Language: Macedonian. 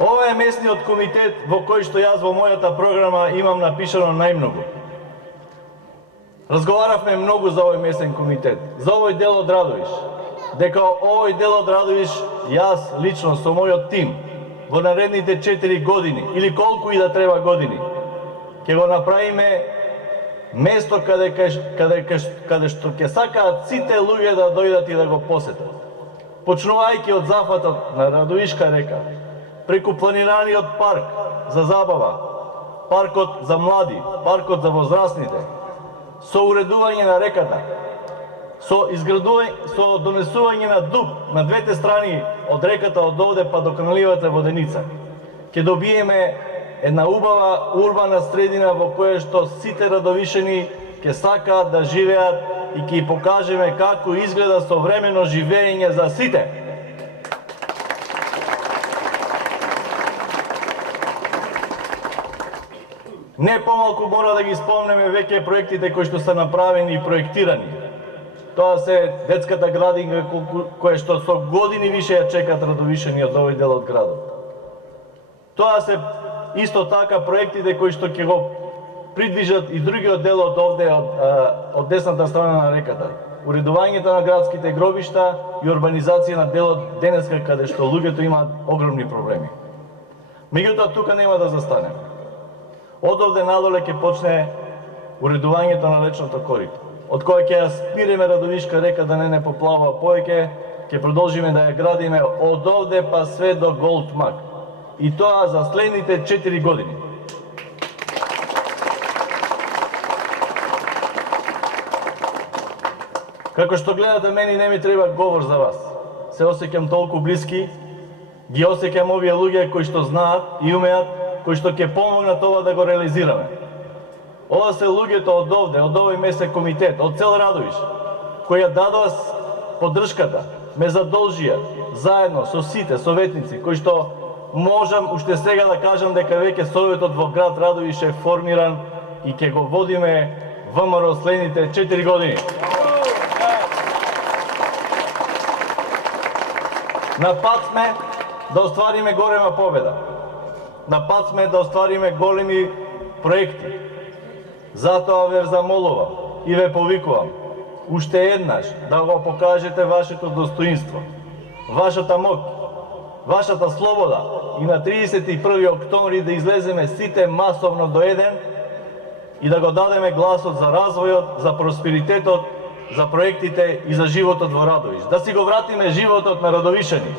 Ова е местниот комитет во кој што јас во мојата програма имам напишано најмногу. Разговаравме многу за овој местен комитет, за овој дел од Радовиш. Дека овој дел од Радовиш, јас лично со мојот тим, во наредните 4 години, или колку и да треба години, ќе го направиме место каде што ќе сакаат сите луѓе да дојдат и да го посетат. Почнувајќи од зафатот на Радовишка река, преку планираниот парк за забава, паркот за млади, паркот за возрастните, со уредување на реката, со донесување на дуб на двете страни од реката од овде па до каналивата Воденица, ќе добиеме една убава урбана средина во која што сите радовишани ќе сакаат да живеат и ќе покажеме како изгледа современо живење за сите. Не помалку мора да ги спомнеме веќе проектите кои што се направени и проектирани. Тоа се детската градинка која што со години више ја чекат радовишани од овој дел од градот. Тоа се исто така проектите кои што ќе го придвижат и другиот дел од овде од десната страна на реката. Уредувањето на градските гробишта и урбанизација на делот денеска каде што луѓето имаат огромни проблеми. Меѓутоа тука нема да застанеме. Од овде надоле ќе почне уредувањето на речното корито, од која ќе ја спиреме Радовишка река да не поплава повеќе, ќе продолжиме да ја градиме од овде па све до Голдмак. И тоа за следните 4 години. Како што гледате, мене не ми треба говор за вас. Се осеќам толку блиски, ги осеќам овие луѓе кои што знаат и умеат, кои што ќе помогнат ова да го реализираме. Ова се луѓето од овде, од овој местен комитет, од цел Радовиш, кои ја дадоа поддршката, ме задолжија, заедно со сите советници, кои што можам уште сега да кажам дека веќе советот во град Радовиш е формиран и ќе го водиме ВМРО следните 4 години. На пат сме да оствариме голема победа. На пат сме да оствариме големи проекти. Затоа ве замолувам и ве повикувам уште еднаш да го покажете вашето достоинство, вашата моќ, вашата слобода и на 31 октомври да излеземе сите масовно до еден и да го дадеме гласот за развојот, за просперитетот, за проектите и за животот во Радовиш. Да си го вратиме животот на радовишани.